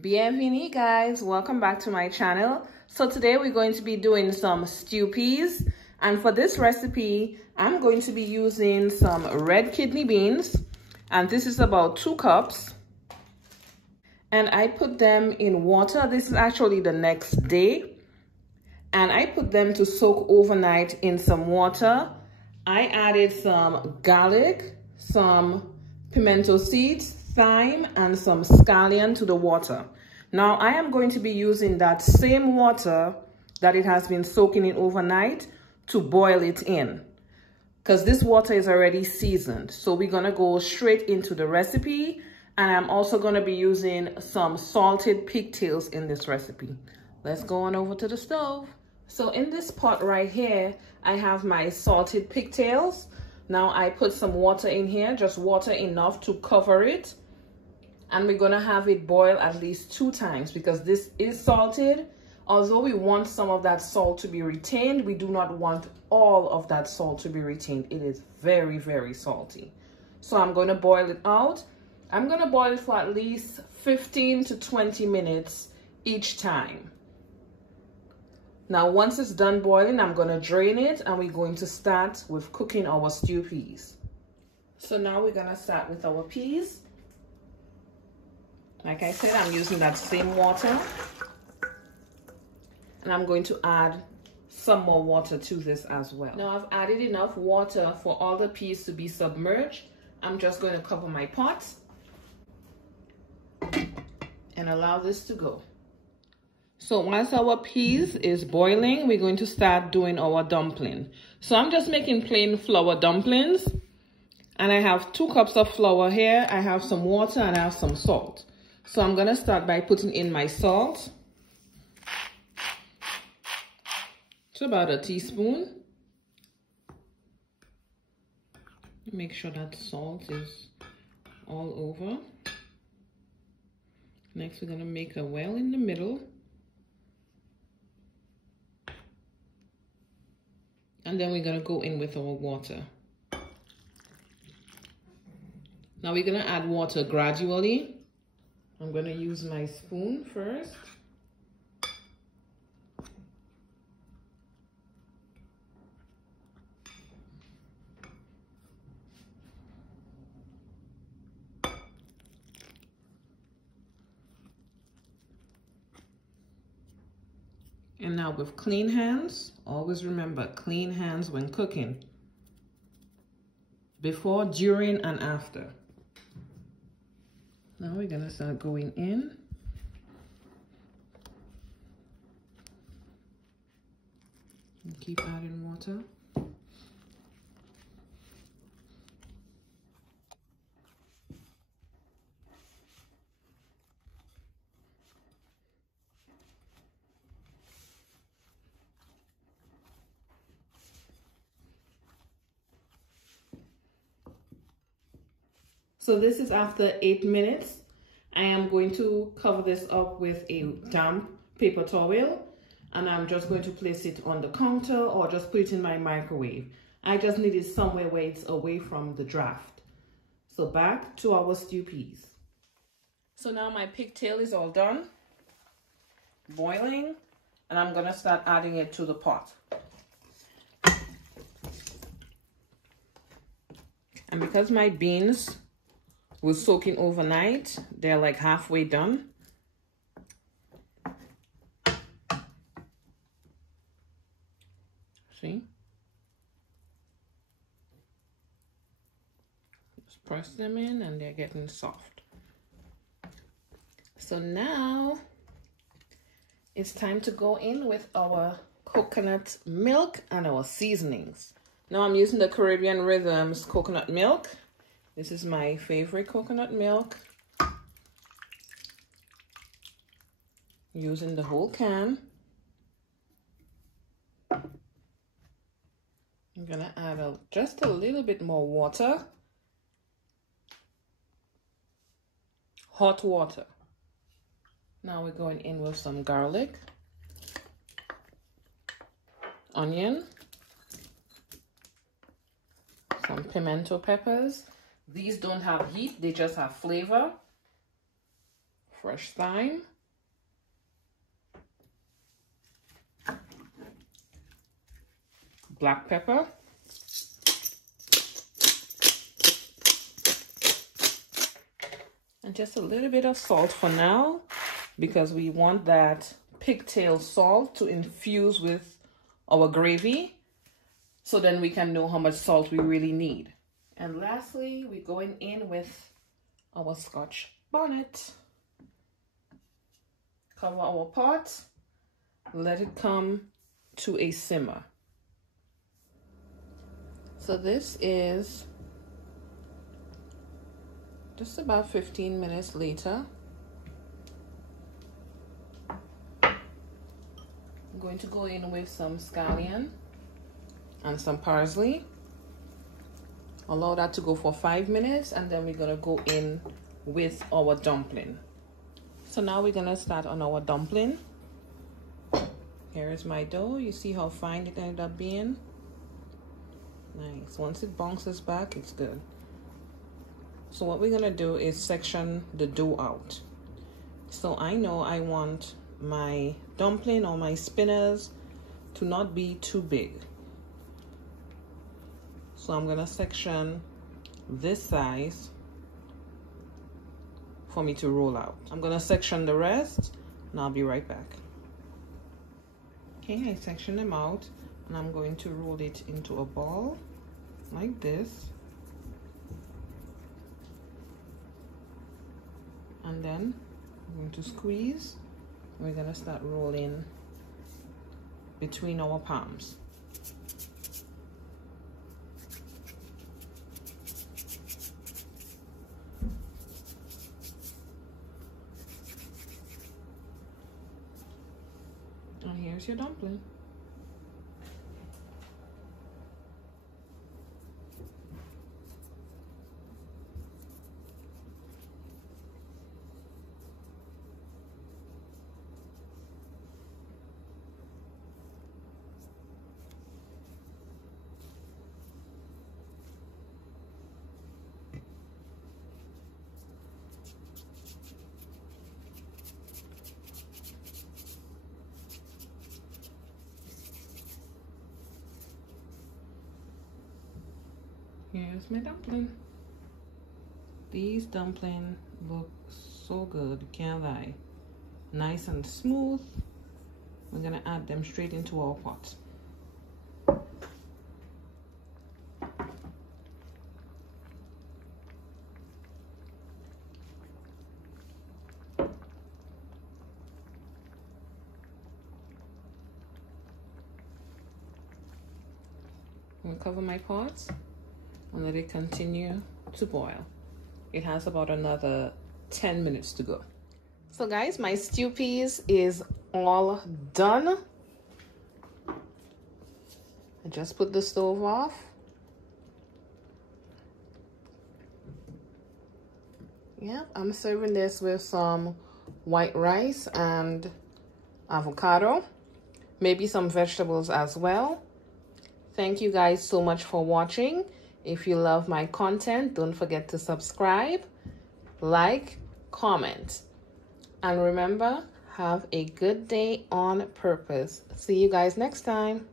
Bienvenue guys, welcome back to my channel. So today we're going to be doing some stew peas, and for this recipe I'm going to be using some red kidney beans, and this is about 2 cups, and I put them in water. This is actually the next day, and I put them to soak overnight in some water. I added some garlic, some pimento seeds, thyme, and some scallion to the water. Now I am going to be using that same water that it has been soaking in overnight to boil it in, because this water is already seasoned. So we're gonna go straight into the recipe, and I'm also gonna be using some salted pigtails in this recipe. Let's go on over to the stove. So in this pot right here, I have my salted pigtails. Now I put some water in here, just water enough to cover it. And we're gonna have it boil at least 2 times because this is salted. Although we want some of that salt to be retained, we do not want all of that salt to be retained. It is very, very salty. So I'm gonna boil it out. I'm gonna boil it for at least 15 to 20 minutes each time. Now, once it's done boiling, I'm gonna drain it, and we're going to start with cooking our stew peas. So now we're gonna start with our peas. Like I said, I'm using that same water, and I'm going to add some more water to this as well. Now I've added enough water for all the peas to be submerged. I'm just going to cover my pot and allow this to go. So once our peas is boiling, we're going to start doing our dumpling. So I'm just making plain flour dumplings, and I have 2 cups of flour here. I have some water and I have some salt. So I'm gonna start by putting in my salt. It's about a teaspoon. Make sure that salt is all over. Next, we're gonna make a well in the middle. And then we're gonna go in with our water. Now we're gonna add water gradually. I'm gonna use my spoon first. And now with clean hands, always remember, clean hands when cooking. Before, during, and after. Now we're gonna start going in. And keep adding water. So this is after 8 minutes. I am going to cover this up with a damp paper towel, and I'm just going to place it on the counter or just put it in my microwave. I just need it somewhere where it's away from the draft. So back to our stew peas. So now my pigtail is all done, boiling, and I'm gonna start adding it to the pot. And because my beans was soaking overnight, they're like halfway done. See? Just press them in and they're getting soft. So now it's time to go in with our coconut milk and our seasonings. Now I'm using the Caribbean Rhythms coconut milk. This is my favorite coconut milk. Using the whole can. I'm gonna add just a little bit more water. Hot water. Now we're going in with some garlic, onion, some pimento peppers. These don't have heat, they just have flavor. fresh thyme, black pepper, and just a little bit of salt for now, because we want that pigtail salt to infuse with our gravy, so then we can know how much salt we really need. And lastly, we're going in with our Scotch bonnet. Cover our pot, let it come to a simmer. So this is just about 15 minutes later. I'm going to go in with some scallion and some parsley. Allow that to go for 5 minutes, and then we're gonna go in with our dumpling. So now we're gonna start on our dumpling. Here is my dough. You see how fine it ended up being? Nice. Once it bounces back, it's good. So what we're gonna do is section the dough out. So I know I want my dumpling or my spinners to not be too big. So I'm gonna section this size for me to roll out. I'm gonna section the rest and I'll be right back. Okay, I section them out and I'm going to roll it into a ball like this. And then I'm going to squeeze. We're gonna start rolling between our palms. And here's your dumpling. Here's my dumpling. These dumplings look so good, can't lie. Nice and smooth. We're gonna add them straight into our pot. I'm gonna cover my pot and let it continue to boil. It has about another 10 minutes to go. So guys, my stew peas is all done. I just put the stove off. Yeah, I'm serving this with some white rice and avocado, maybe some vegetables as well. Thank you guys so much for watching. If you love my content, don't forget to subscribe, like, comment. And remember, have a good day on purpose. See you guys next time.